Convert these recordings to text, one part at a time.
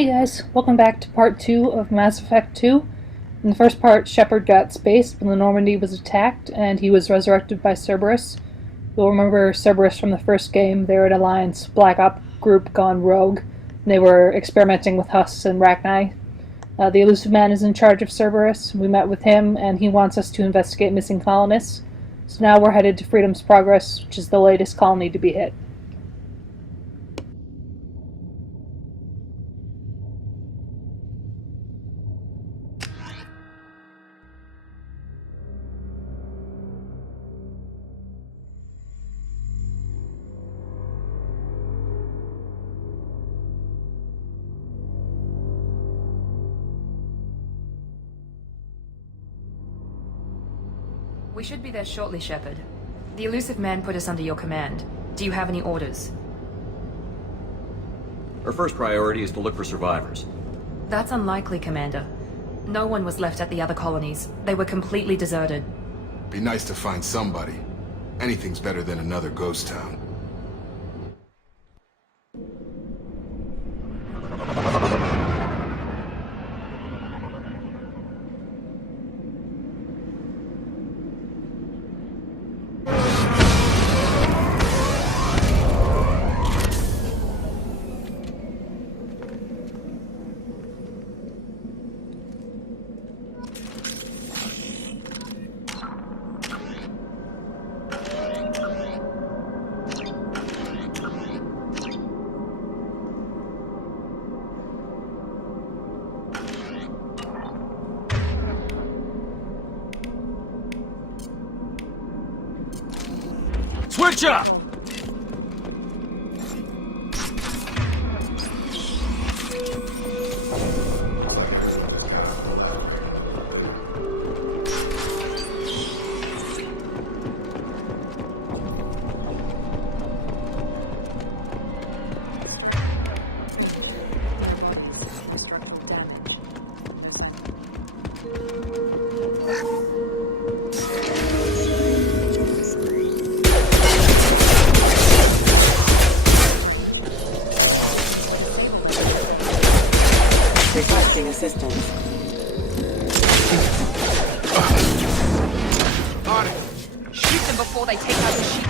Hey guys, welcome back to part 2 of Mass Effect 2. In the first part, Shepard got spaced when the Normandy was attacked, and he was resurrected by Cerberus. You'll remember Cerberus from the first game. They were an Alliance Black Op group gone rogue, and they were experimenting with Hus and Rachni. The Elusive Man is in charge of Cerberus. We met with him, and he wants us to investigate missing colonists. So now we're headed to Freedom's Progress, which is the latest colony to be hit. We should be there shortly, Shepard. The Elusive Man put us under your command. Do you have any orders? Our first priority is to look for survivors. That's unlikely, Commander. No one was left at the other colonies. They were completely deserted. Be nice to find somebody. Anything's better than another ghost town. Switch up! Requesting assistance. On it! Shoot them before they take out the ship.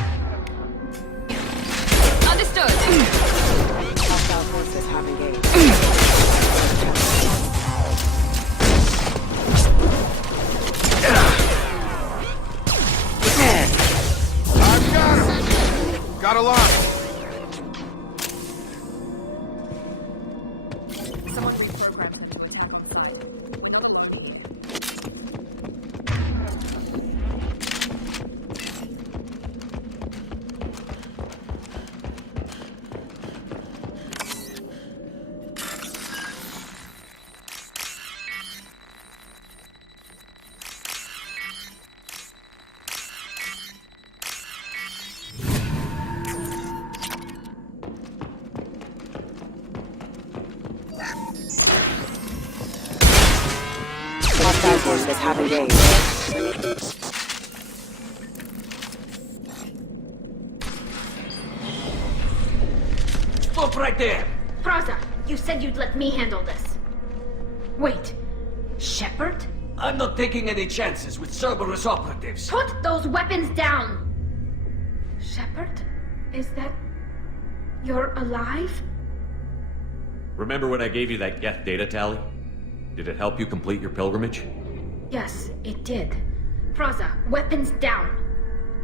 Understood! Hostile forces have engaged. I've got him! Got a lot! Someone reprogrammed them to attack on site. We're not alone. Hostile forces have engaged. Stop right there! Praza, you said you'd let me handle this. Wait, Shepard? I'm not taking any chances with Cerberus operatives. Put those weapons down! Shepard? Is that... you're alive? Remember when I gave you that Geth data tally? Did it help you complete your pilgrimage? Yes, it did. Praza, weapons down.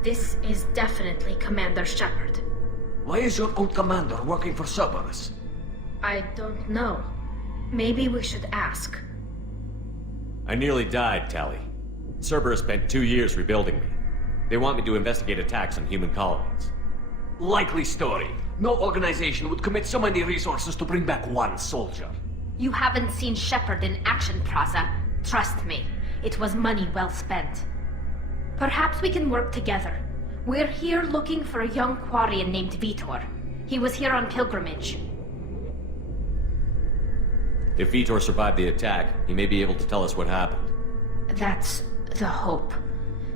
This is definitely Commander Shepard. Why is your old commander working for Cerberus? I don't know. Maybe we should ask. I nearly died, Tally. Cerberus spent 2 years rebuilding me. They want me to investigate attacks on human colonies. Likely story. No organization would commit so many resources to bring back one soldier. You haven't seen Shepard in action, Praza. Trust me, it was money well spent. Perhaps we can work together. We're here looking for a young Quarian named Vitor. He was here on pilgrimage. If Vitor survived the attack, he may be able to tell us what happened. That's the hope.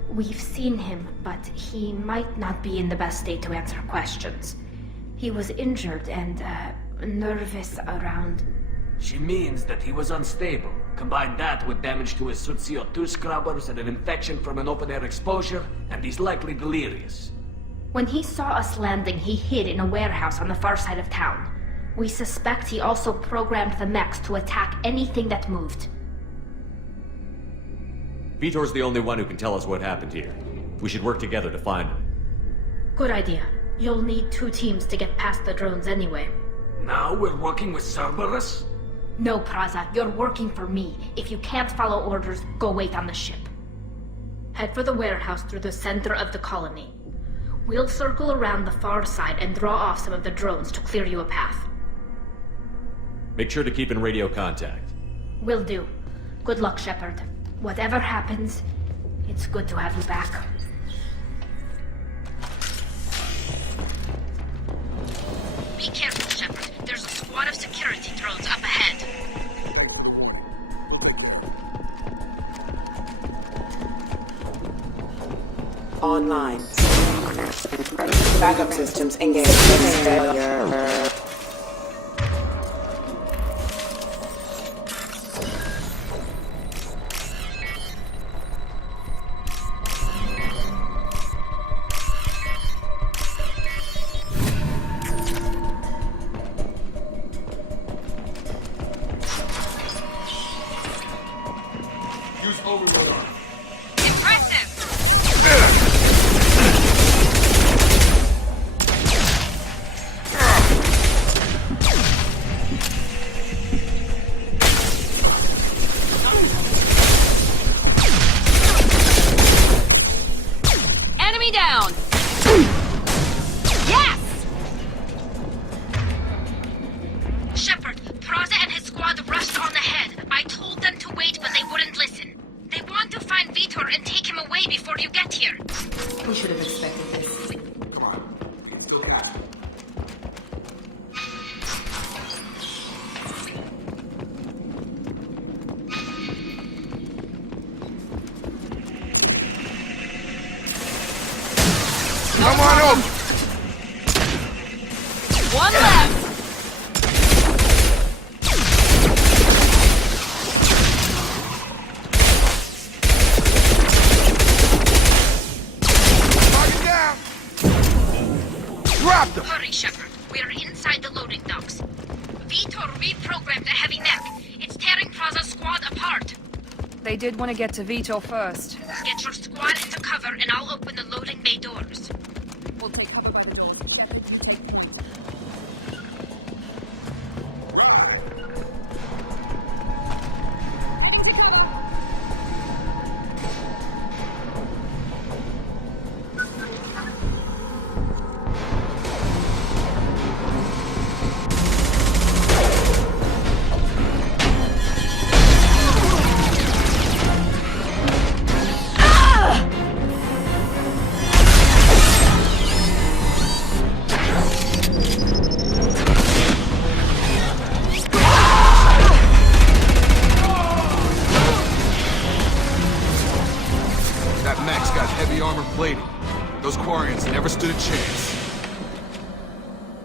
We've seen him, but he might not be in the best state to answer questions. He was injured and, nervous around She means that he was unstable. Combine that with damage to his suit CO2 scrubbers and an infection from an open-air exposure, and he's likely delirious. When he saw us landing, he hid in a warehouse on the far side of town. We suspect he also programmed the mechs to attack anything that moved. Vitor's the only one who can tell us what happened here. We should work together to find him. Good idea. You'll need 2 teams to get past the drones anyway. Now we're working with Cerberus? No, Praza, you're working for me. If you can't follow orders, go wait on the ship. Head for the warehouse through the center of the colony. We'll circle around the far side and draw off some of the drones to clear you a path. Make sure to keep in radio contact. Will do. Good luck, Shepard. Whatever happens, it's good to have you back. Be careful, Shepard. There's a squad of security drones up ahead. Online. Backup systems engaged. Failure. Use overload arm. Enemy down! Yes! Shepard, Praza and his squad rushed on ahead. I told them to wait, but they wouldn't listen. They want to find Vitor and take him away before you get here. We should have expected this. Come on. We still got you. Come on over! One left! Target down! Dropped him! Hurry, Shepard. We're inside the loading docks. Vitor reprogrammed the heavy mech. It's tearing Praza's squad apart. They did want to get to Vitor first. Get your squad into cover and I'll open the loading bay doors. We'll take cover by the doors. That mech's got heavy armor plating. Those Quarians never stood a chance.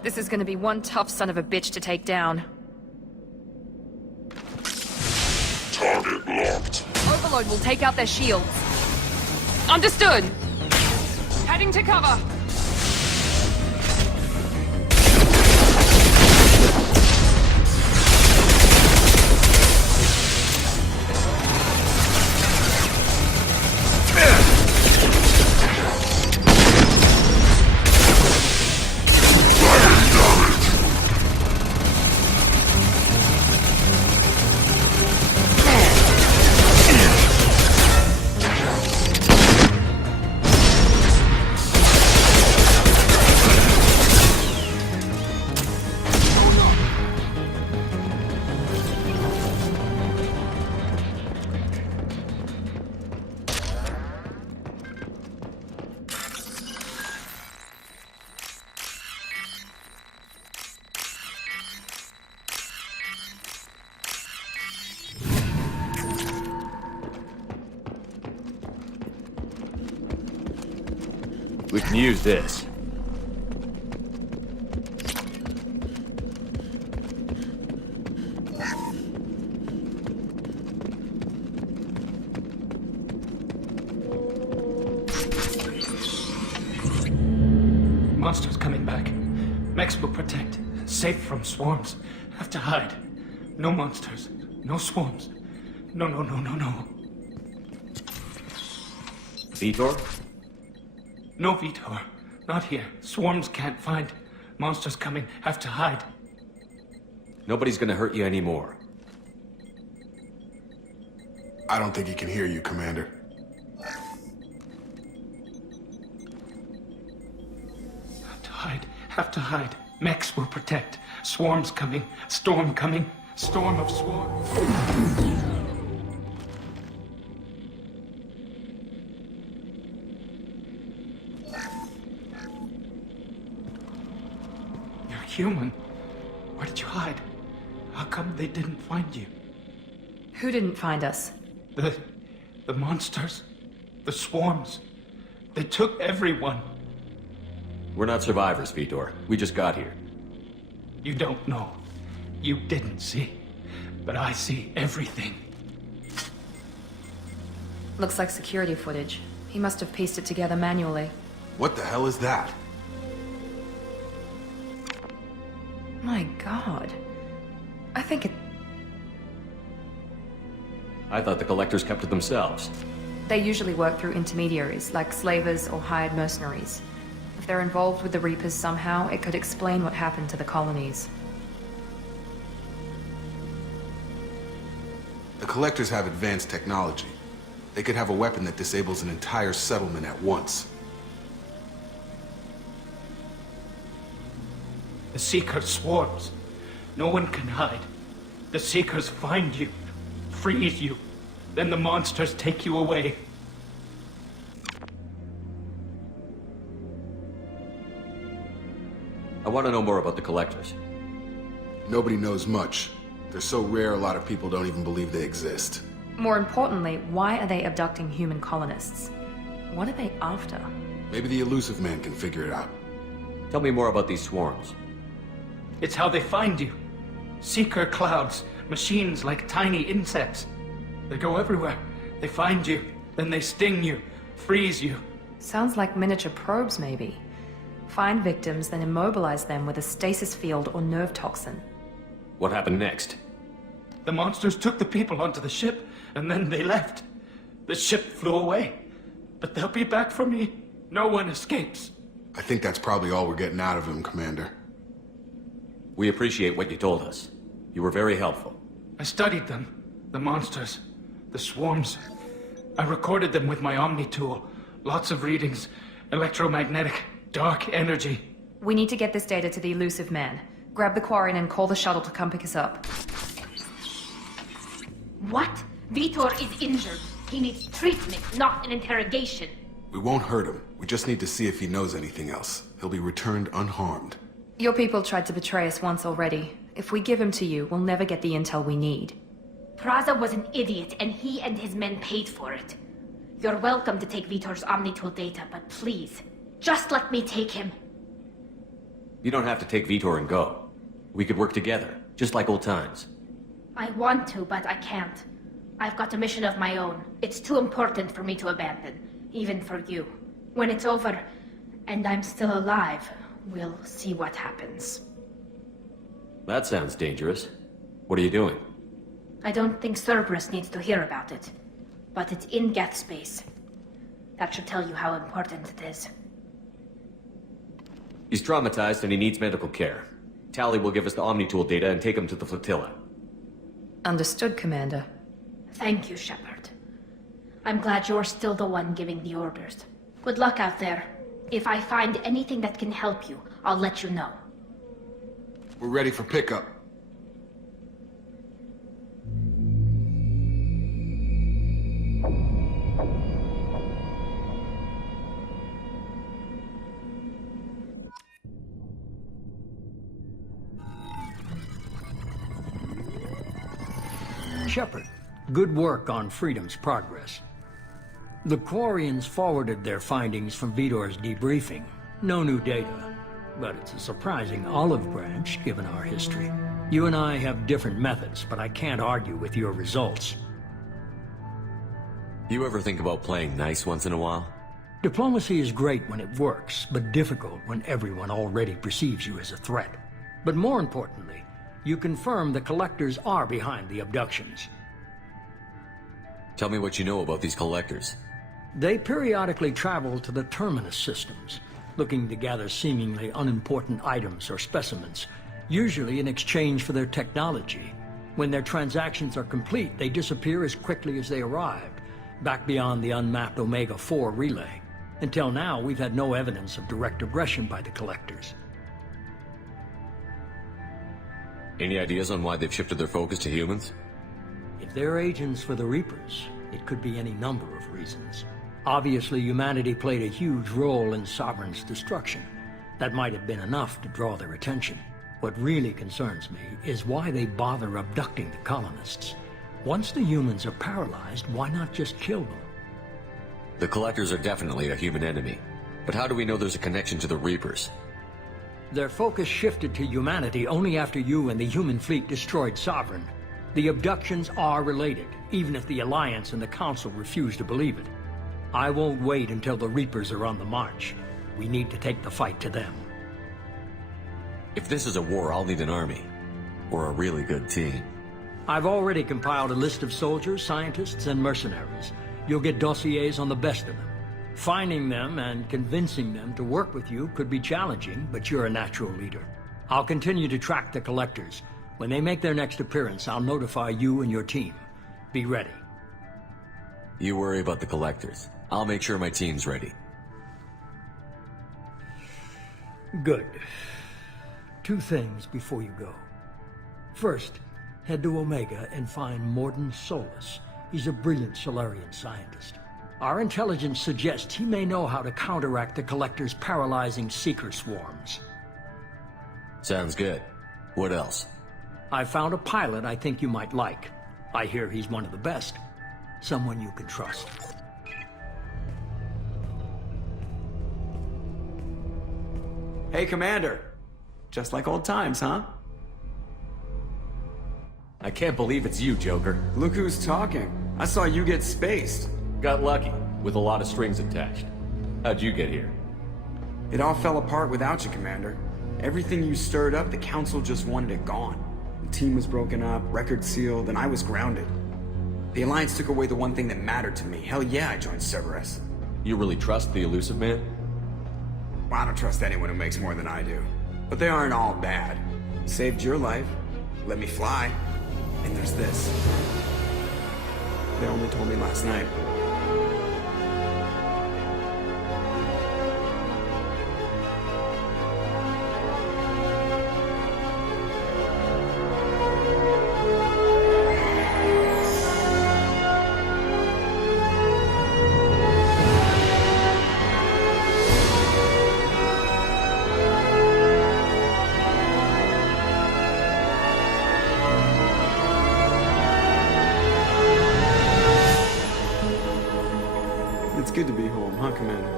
This is gonna be one tough son of a bitch to take down. Target locked. Overload will take out their shields. Understood! Heading to cover! We can use this. Monsters coming back. Mechs will protect. Safe from swarms. Have to hide. No monsters. No swarms. No. Vitor? No Vitor. Not here. Swarms can't find. Monsters coming. Have to hide. Nobody's gonna hurt you anymore. I don't think he can hear you, Commander. Have to hide. Mechs will protect. Swarms coming. Storm coming. Storm of swarms. You're human. Where did you hide? How come they didn't find you? Who didn't find us? The monsters. The swarms. They took everyone. We're not survivors, Vitor. We just got here. You don't know. You didn't see. But I see everything. Looks like security footage. He must have pieced it together manually. What the hell is that? My God. I think it... I thought the collectors kept to themselves. They usually work through intermediaries, like slavers or hired mercenaries. If they're involved with the Reapers somehow, it could explain what happened to the colonies. The collectors have advanced technology. They could have a weapon that disables an entire settlement at once. The Seeker swarms. No one can hide. The Seekers find you, freeze you. Then the monsters take you away. I want to know more about the collectors. Nobody knows much. They're so rare, a lot of people don't even believe they exist. More importantly, why are they abducting human colonists? What are they after? Maybe the elusive man can figure it out. Tell me more about these swarms. It's how they find you. Seeker clouds, machines like tiny insects. They go everywhere. They find you, then they sting you, freeze you. Sounds like miniature probes, maybe. Find victims, then immobilize them with a stasis field or nerve toxin. What happened next? The monsters took the people onto the ship, and then they left. The ship flew away. But they'll be back for me. No one escapes. I think that's probably all we're getting out of him, Commander. We appreciate what you told us. You were very helpful. I studied them. The monsters. The swarms. I recorded them with my Omni tool. Lots of readings. Electromagnetic. Dark energy. We need to get this data to the elusive man. Grab the Quarian and call the shuttle to come pick us up. What? Vitor is injured. He needs treatment, not an interrogation. We won't hurt him. We just need to see if he knows anything else. He'll be returned unharmed. Your people tried to betray us once already. If we give him to you, we'll never get the intel we need. Praza was an idiot, and he and his men paid for it. You're welcome to take Vitor's Omnitool data, but please, just let me take him. You don't have to take Vitor and go. We could work together, just like old times. I want to, but I can't. I've got a mission of my own. It's too important for me to abandon, even for you. When it's over, and I'm still alive, we'll see what happens. That sounds dangerous. What are you doing? I don't think Cerberus needs to hear about it, but it's in Geth space. That should tell you how important it is. He's traumatized and he needs medical care. Tally will give us the Omnitool data and take him to the flotilla. Understood, Commander. Thank you, Shepard. I'm glad you're still the one giving the orders. Good luck out there. If I find anything that can help you, I'll let you know. We're ready for pickup. Shepard, good work on Freedom's progress. The Quarians forwarded their findings from Vitor's debriefing. No new data, but it's a surprising olive branch given our history. You and I have different methods, but I can't argue with your results. You ever think about playing nice once in a while? Diplomacy is great when it works, but difficult when everyone already perceives you as a threat. But more importantly, you confirm the Collectors are behind the abductions. Tell me what you know about these Collectors. They periodically travel to the Terminus systems, looking to gather seemingly unimportant items or specimens, usually in exchange for their technology. When their transactions are complete, they disappear as quickly as they arrived, back beyond the unmapped Omega-4 relay. Until now, we've had no evidence of direct aggression by the Collectors. Any ideas on why they've shifted their focus to humans? If they're agents for the Reapers, it could be any number of reasons. Obviously, humanity played a huge role in Sovereign's destruction. That might have been enough to draw their attention. What really concerns me is why they bother abducting the colonists. Once the humans are paralyzed, why not just kill them? The Collectors are definitely a human enemy. But how do we know there's a connection to the Reapers? Their focus shifted to humanity only after you and the human fleet destroyed Sovereign. The abductions are related, even if the Alliance and the Council refuse to believe it. I won't wait until the Reapers are on the march. We need to take the fight to them. If this is a war, I'll need an army. Or a really good team. I've already compiled a list of soldiers, scientists, and mercenaries. You'll get dossiers on the best of them. Finding them and convincing them to work with you could be challenging, but you're a natural leader. I'll continue to track the Collectors. When they make their next appearance, I'll notify you and your team. Be ready. You worry about the Collectors. I'll make sure my team's ready. Good. 2 things before you go. First, head to Omega and find Morden Solus. He's a brilliant Solarian scientist. Our intelligence suggests he may know how to counteract the Collectors' paralyzing Seeker swarms. Sounds good. What else? I found a pilot I think you might like. I hear he's one of the best. Someone you can trust. Hey, Commander. Just like old times, huh? I can't believe it's you, Joker. Look who's talking. I saw you get spaced. Got lucky, with a lot of strings attached. How'd you get here? It all fell apart without you, Commander. Everything you stirred up, the Council just wanted it gone. The team was broken up, record sealed, and I was grounded. The Alliance took away the one thing that mattered to me. Hell yeah, I joined Cerberus. You really trust the Elusive Man? Well, I don't trust anyone who makes more than I do. But they aren't all bad. Saved your life, let me fly, and there's this. They only told me last night. It's good to be home, huh, Commander?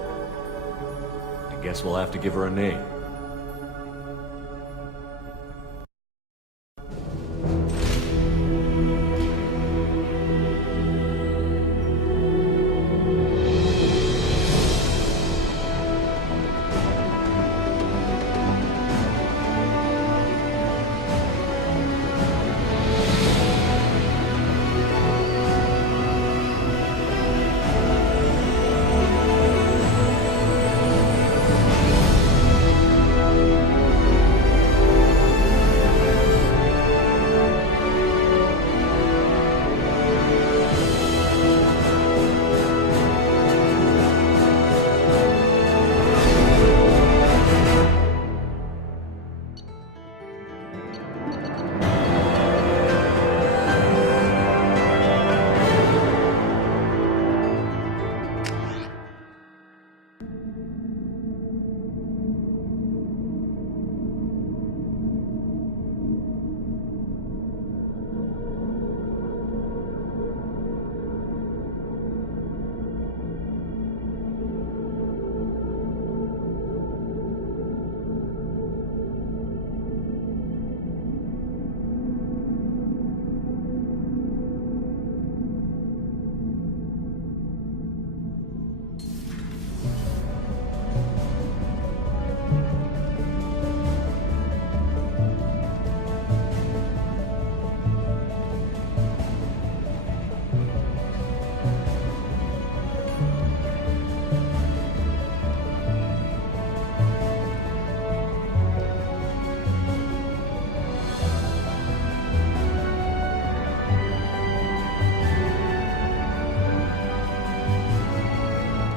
I guess we'll have to give her a name.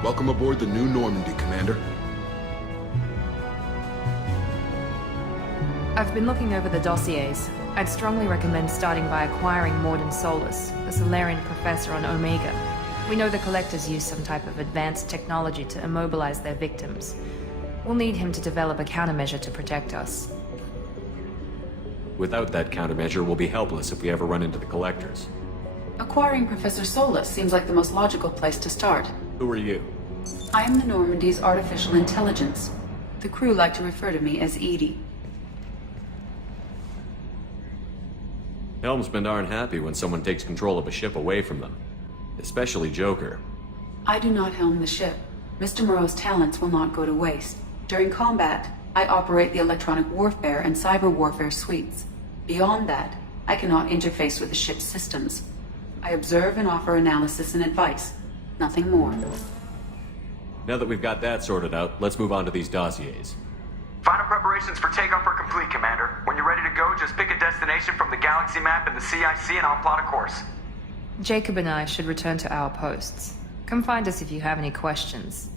Welcome aboard the New Normandy, Commander. I've been looking over the dossiers. I'd strongly recommend starting by acquiring Morden Solus, the Solarian professor on Omega. We know the Collectors use some type of advanced technology to immobilize their victims. We'll need him to develop a countermeasure to protect us. Without that countermeasure, we'll be helpless if we ever run into the Collectors. Acquiring Professor Solus seems like the most logical place to start. Who are you? I am the Normandy's artificial intelligence. The crew like to refer to me as Edie. Helmsmen aren't happy when someone takes control of a ship away from them. Especially Joker. I do not helm the ship. Mr. Moreau's talents will not go to waste. During combat, I operate the electronic warfare and cyber warfare suites. Beyond that, I cannot interface with the ship's systems. I observe and offer analysis and advice. Nothing more. Now that we've got that sorted out, let's move on to these dossiers. Final preparations for takeoff are complete, Commander. When you're ready to go, just pick a destination from the galaxy map in the CIC and I'll plot a course. Jacob and I should return to our posts. Come find us if you have any questions.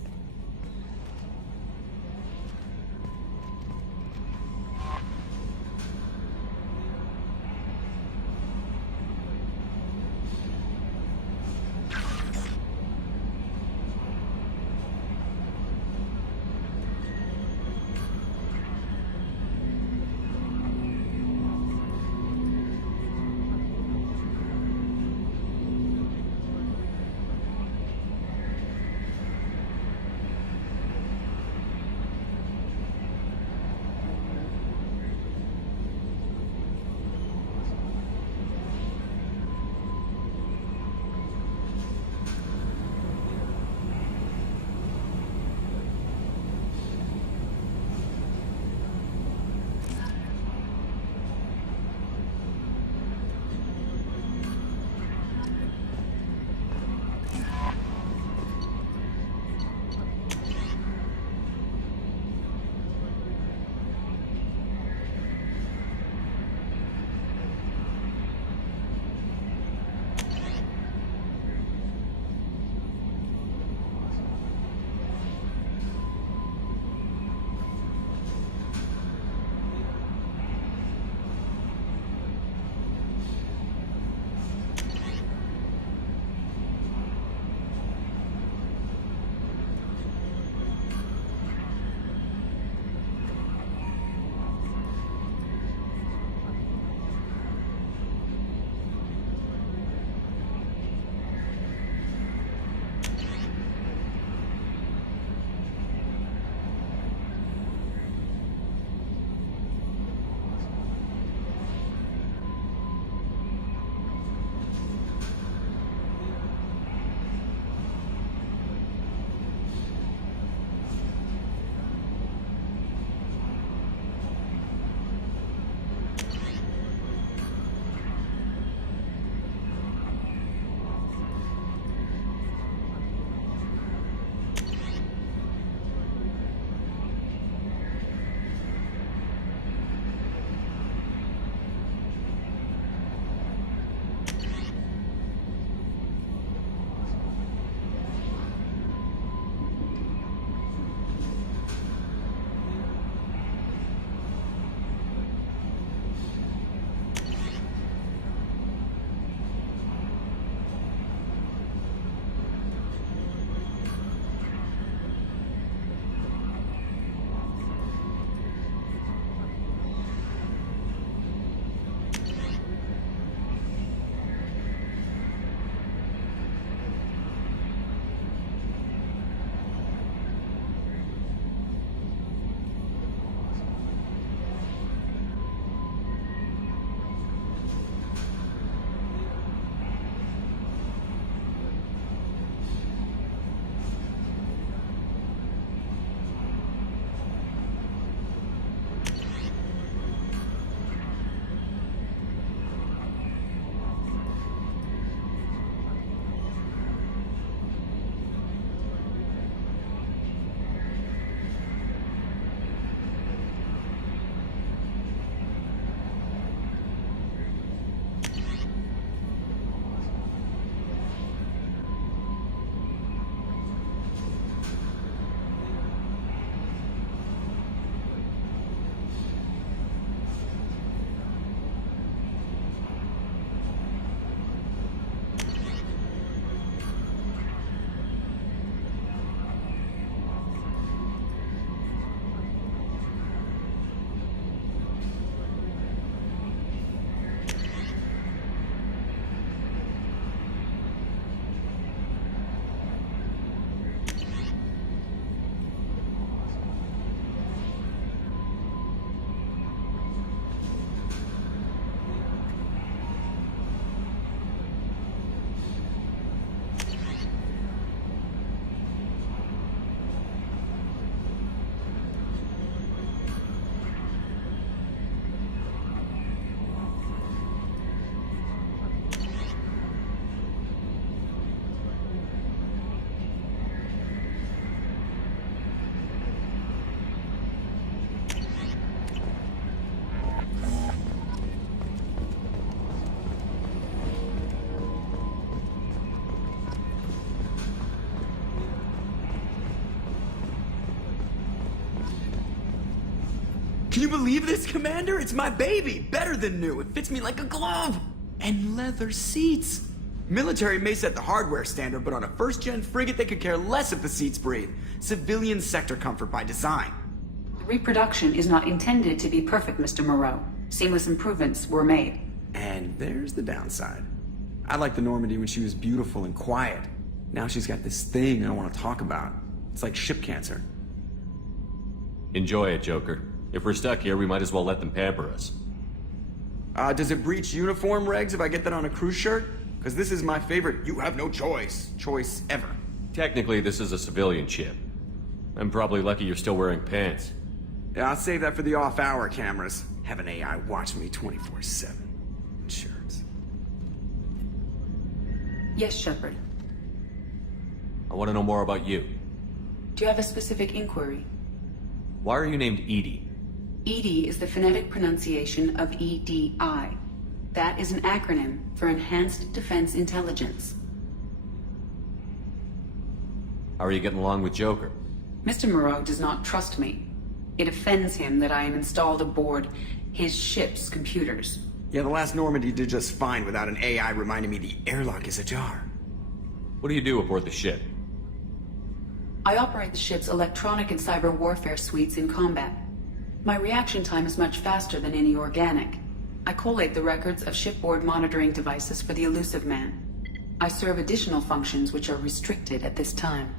Can you believe this, Commander? It's my baby! Better than new. It fits me like a glove! And leather seats! Military may set the hardware standard, but on a first-gen frigate they could care less if the seats breathe. Civilian sector comfort by design. The reproduction is not intended to be perfect, Mr. Moreau. Seamless improvements were made. And there's the downside. I liked the Normandy when she was beautiful and quiet. Now she's got this thing I don't want to talk about. It's like ship cancer. Enjoy it, Joker. If we're stuck here, we might as well let them pamper us. Does it breach uniform regs if I get that on a cruise shirt? Because this is my favorite you have no choice ever. Technically, this is a civilian ship. I'm probably lucky you're still wearing pants. Yeah, I'll save that for the off-hour cameras. Have an AI watch me 24/7. Insurance. Yes, Shepard. I want to know more about you. Do you have a specific inquiry? Why are you named Edie? EDI is the phonetic pronunciation of EDI. That is an acronym for Enhanced Defense Intelligence. How are you getting along with Joker? Mr. Moreau does not trust me. It offends him that I am installed aboard his ship's computers. Yeah, the last Normandy did just fine without an AI reminding me the airlock is ajar. What do you do aboard the ship? I operate the ship's electronic and cyber warfare suites in combat. My reaction time is much faster than any organic. I collate the records of shipboard monitoring devices for the Elusive Man. I serve additional functions which are restricted at this time.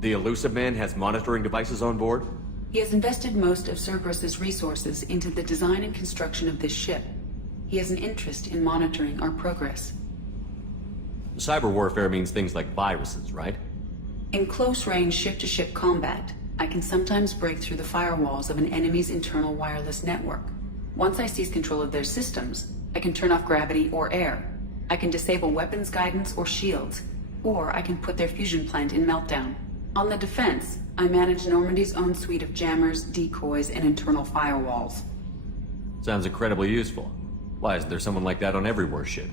The Elusive Man has monitoring devices on board? He has invested most of Cerberus's resources into the design and construction of this ship. He has an interest in monitoring our progress. Cyber warfare means things like viruses, right? In close-range ship-to-ship combat, I can sometimes break through the firewalls of an enemy's internal wireless network. Once I seize control of their systems, I can turn off gravity or air. I can disable weapons guidance or shields, or I can put their fusion plant in meltdown. On the defense, I manage Normandy's own suite of jammers, decoys, and internal firewalls. Sounds incredibly useful. Why isn't there someone like that on every warship?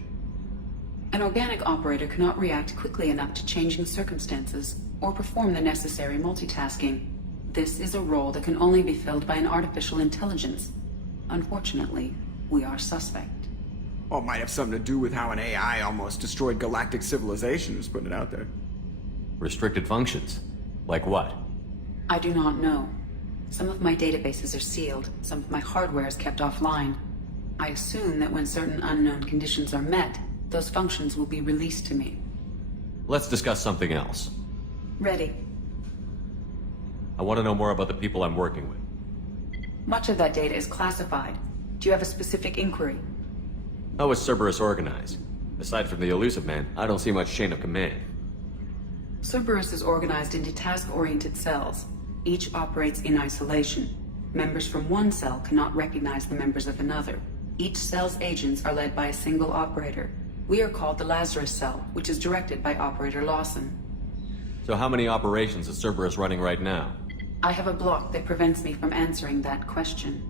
An organic operator cannot react quickly enough to changing circumstances or perform the necessary multitasking. This is a role that can only be filled by an artificial intelligence. Unfortunately, we are suspect. Well, it might have something to do with how an AI almost destroyed galactic civilization, just putting it out there. Restricted functions? Like what? I do not know. Some of my databases are sealed, some of my hardware is kept offline. I assume that when certain unknown conditions are met, those functions will be released to me. Let's discuss something else. Ready. I want to know more about the people I'm working with. Much of that data is classified. Do you have a specific inquiry? How is Cerberus organized? Aside from the Elusive Man, I don't see much chain of command. Cerberus is organized into task-oriented cells. Each operates in isolation. Members from one cell cannot recognize the members of another. Each cell's agents are led by a single operator. We are called the Lazarus Cell, which is directed by Operator Lawson. So how many operations is Cerberus running right now? I have a block that prevents me from answering that question.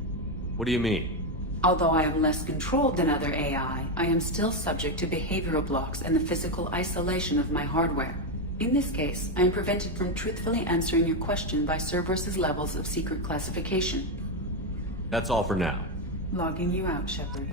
What do you mean? Although I am less controlled than other AI, I am still subject to behavioral blocks and the physical isolation of my hardware. In this case, I am prevented from truthfully answering your question by Cerberus's levels of secret classification. That's all for now. Logging you out, Shepard.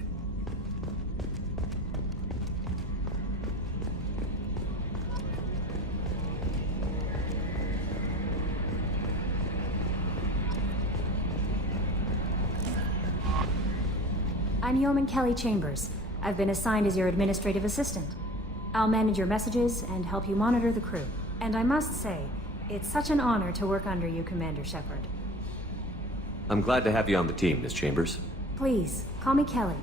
I'm Yeoman Kelly Chambers. I've been assigned as your administrative assistant. I'll manage your messages and help you monitor the crew. And I must say, it's such an honor to work under you, Commander Shepard. I'm glad to have you on the team, Miss Chambers. Please, call me Kelly.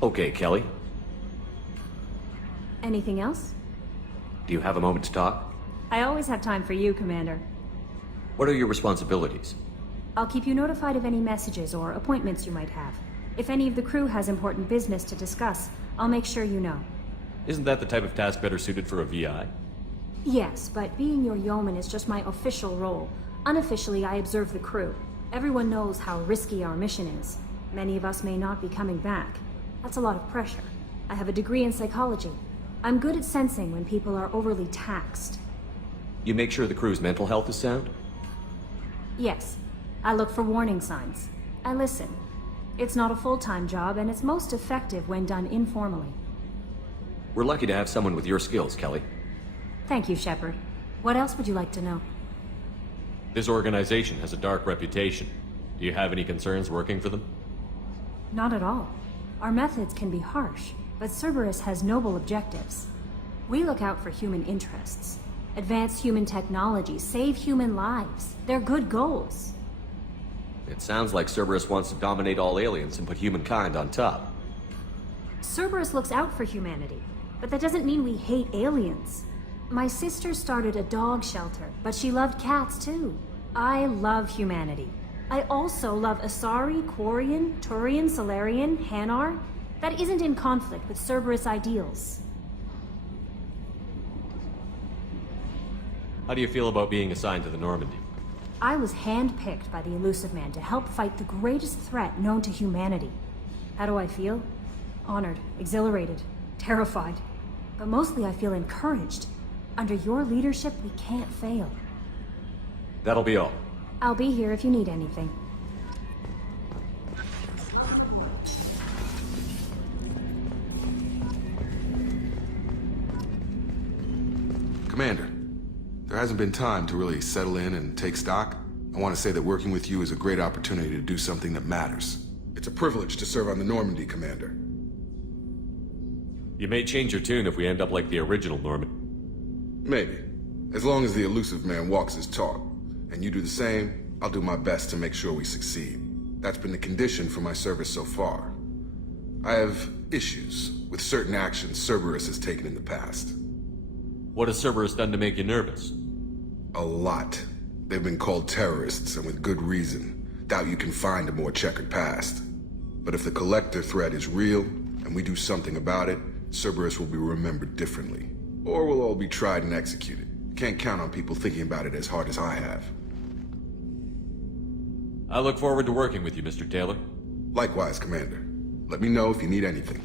Okay, Kelly. Anything else? Do you have a moment to talk? I always have time for you, Commander. What are your responsibilities? I'll keep you notified of any messages or appointments you might have. If any of the crew has important business to discuss, I'll make sure you know. Isn't that the type of task better suited for a VI? Yes, but being your yeoman is just my official role. Unofficially, I observe the crew. Everyone knows how risky our mission is. Many of us may not be coming back. That's a lot of pressure. I have a degree in psychology. I'm good at sensing when people are overly taxed. You make sure the crew's mental health is sound? Yes. I look for warning signs. I listen. It's not a full-time job, and it's most effective when done informally. We're lucky to have someone with your skills, Kelly. Thank you, Shepard. What else would you like to know? This organization has a dark reputation. Do you have any concerns working for them? Not at all. Our methods can be harsh, but Cerberus has noble objectives. We look out for human interests. Advance human technology, save human lives. They're good goals. It sounds like Cerberus wants to dominate all aliens and put humankind on top. Cerberus looks out for humanity, but that doesn't mean we hate aliens. My sister started a dog shelter, but she loved cats too. I love humanity. I also love Asari, Quarian, Turian, Solarian, Hanar. That isn't in conflict with Cerberus ideals. How do you feel about being assigned to the Normandy? I was handpicked by the Elusive Man to help fight the greatest threat known to humanity. How do I feel? Honored, exhilarated, terrified. But mostly I feel encouraged. Under your leadership, we can't fail. That'll be all. I'll be here if you need anything. Commander, there hasn't been time to really settle in and take stock. I want to say that working with you is a great opportunity to do something that matters. It's a privilege to serve on the Normandy, Commander. You may change your tune if we end up like the original Normandy. Maybe. As long as the Elusive Man walks his talk, and you do the same, I'll do my best to make sure we succeed. That's been the condition for my service so far. I have issues with certain actions Cerberus has taken in the past. What has Cerberus done to make you nervous? A lot. They've been called terrorists, and with good reason. Doubt you can find a more checkered past. But if the Collector threat is real, and we do something about it, Cerberus will be remembered differently. Or we'll all be tried and executed. Can't count on people thinking about it as hard as I have. I look forward to working with you, Mr. Taylor. Likewise, Commander. Let me know if you need anything.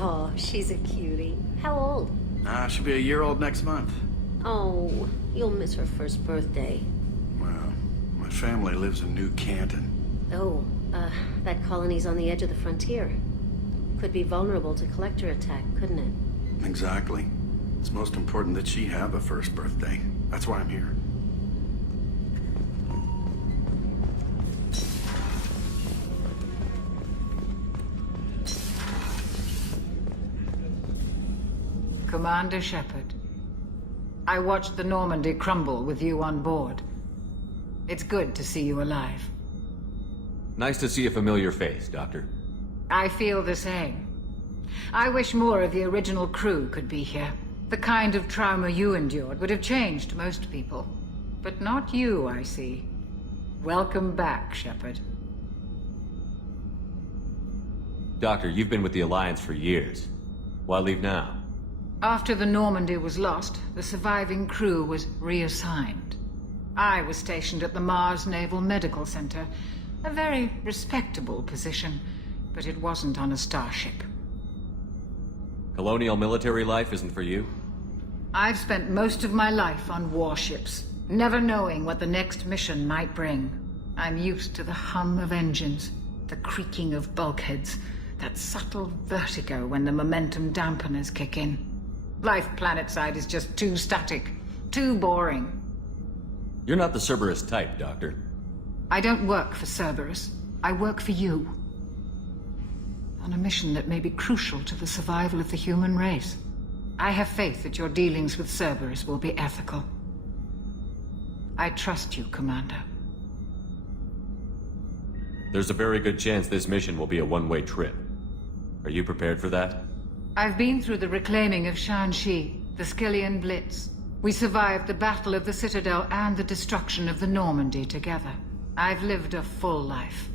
Oh, she's a cutie. How old? She'll be a year old next month. Oh, you'll miss her first birthday. Well, my family lives in New Canton. Oh, that colony's on the edge of the frontier. Could be vulnerable to Collector attack, couldn't it? Exactly. It's most important that she have a first birthday. That's why I'm here. Commander Shepard, I watched the Normandy crumble with you on board. It's good to see you alive. Nice to see a familiar face, Doctor. I feel the same. I wish more of the original crew could be here. The kind of trauma you endured would have changed most people. But not you, I see. Welcome back, Shepard. Doctor, you've been with the Alliance for years. Why leave now? After the Normandy was lost, the surviving crew was reassigned. I was stationed at the Mars Naval Medical Center. A very respectable position, but it wasn't on a starship. Colonial military life isn't for you? I've spent most of my life on warships, never knowing what the next mission might bring. I'm used to the hum of engines, the creaking of bulkheads, that subtle vertigo when the momentum dampeners kick in. Life planetside is just too static, too boring. You're not the Cerberus type, Doctor. I don't work for Cerberus. I work for you. On a mission that may be crucial to the survival of the human race. I have faith that your dealings with Cerberus will be ethical. I trust you, Commander. There's a very good chance this mission will be a one-way trip. Are you prepared for that? I've been through the reclaiming of Shanxi, the Skillian Blitz. We survived the Battle of the Citadel and the destruction of the Normandy together. I've lived a full life.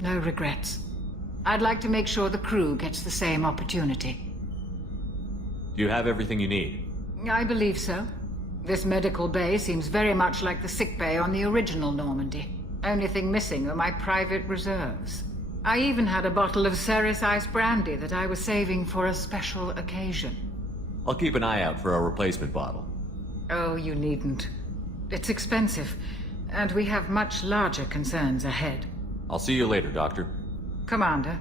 No regrets. I'd like to make sure the crew gets the same opportunity. Do you have everything you need? I believe so. This medical bay seems very much like the sick bay on the original Normandy. Only thing missing are my private reserves. I even had a bottle of Ceres Ice brandy that I was saving for a special occasion. I'll keep an eye out for a replacement bottle. Oh, you needn't. It's expensive, and we have much larger concerns ahead. I'll see you later, Doctor. Commander.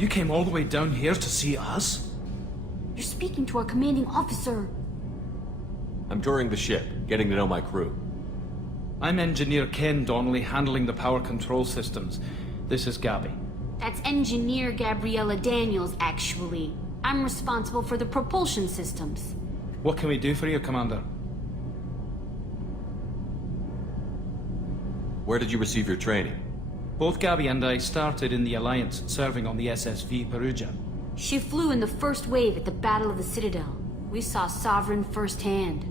You came all the way down here to see us? You're speaking to our commanding officer. I'm touring the ship, getting to know my crew. I'm Engineer Ken Donnelly, handling the power control systems. This is Gabby. That's Engineer Gabriella Daniels, actually. I'm responsible for the propulsion systems. What can we do for you, Commander? Where did you receive your training? Both Gabby and I started in the Alliance, serving on the SSV Perugia. She flew in the first wave at the Battle of the Citadel. We saw Sovereign firsthand.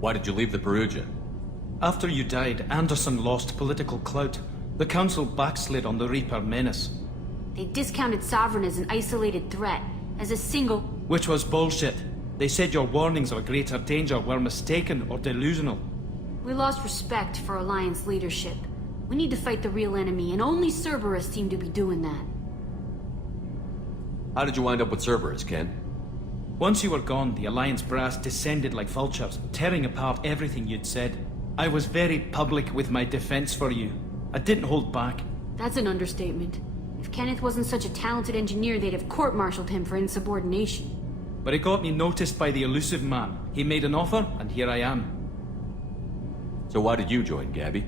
Why did you leave the Perugia? After you died, Anderson lost political clout. The Council backslid on the Reaper menace. They discounted Sovereign as an isolated threat, as a single... Which was bullshit. They said your warnings of a greater danger were mistaken or delusional. We lost respect for Alliance leadership. We need to fight the real enemy, and only Cerberus seemed to be doing that. How did you wind up with Cerberus, Ken? Once you were gone, the Alliance brass descended like vultures, tearing apart everything you'd said. I was very public with my defense for you. I didn't hold back. That's an understatement. If Kenneth wasn't such a talented engineer, they'd have court-martialed him for insubordination. But it got me noticed by the elusive man. He made an offer, and here I am. So why did you join, Gabby?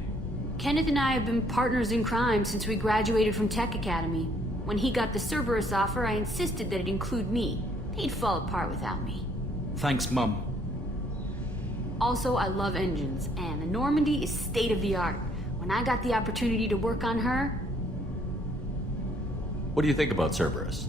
Kenneth and I have been partners in crime since we graduated from Tech Academy. When he got the Cerberus offer, I insisted that it include me. He'd fall apart without me. Thanks, Mum. Also, I love engines, and the Normandy is state-of-the-art. When I got the opportunity to work on her... What do you think about Cerberus?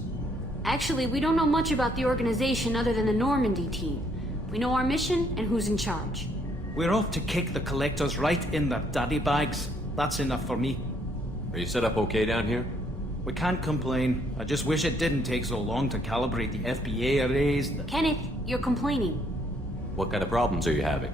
Actually, we don't know much about the organization other than the Normandy team. We know our mission and who's in charge. We're off to kick the Collectors right in their daddy bags. That's enough for me. Are you set up okay down here? We can't complain. I just wish it didn't take so long to calibrate the FBA arrays. Kenneth, you're complaining. What kind of problems are you having?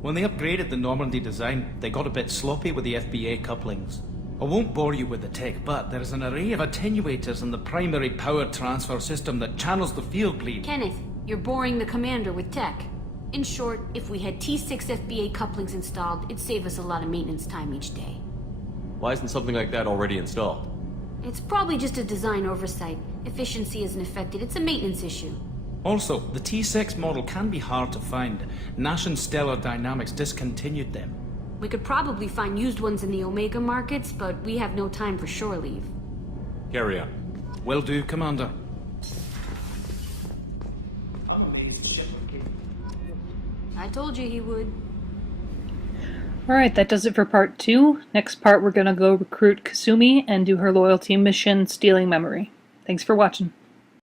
When they upgraded the Normandy design, they got a bit sloppy with the FBA couplings. I won't bore you with the tech, but there's an array of attenuators in the primary power transfer system that channels the field bleed. Kenneth, you're boring the commander with tech. In short, if we had T6 FBA couplings installed, it'd save us a lot of maintenance time each day. Why isn't something like that already installed? It's probably just a design oversight. Efficiency isn't affected, it's a maintenance issue. Also, the T6 model can be hard to find. Nash and Stellar Dynamics discontinued them. We could probably find used ones in the Omega markets, but we have no time for shore leave. Carry on. Will do, Commander. I told you he would. Alright, that does it for part 2. Next part, we're gonna go recruit Kasumi and do her loyalty mission, Stealing Memory. Thanks for watching.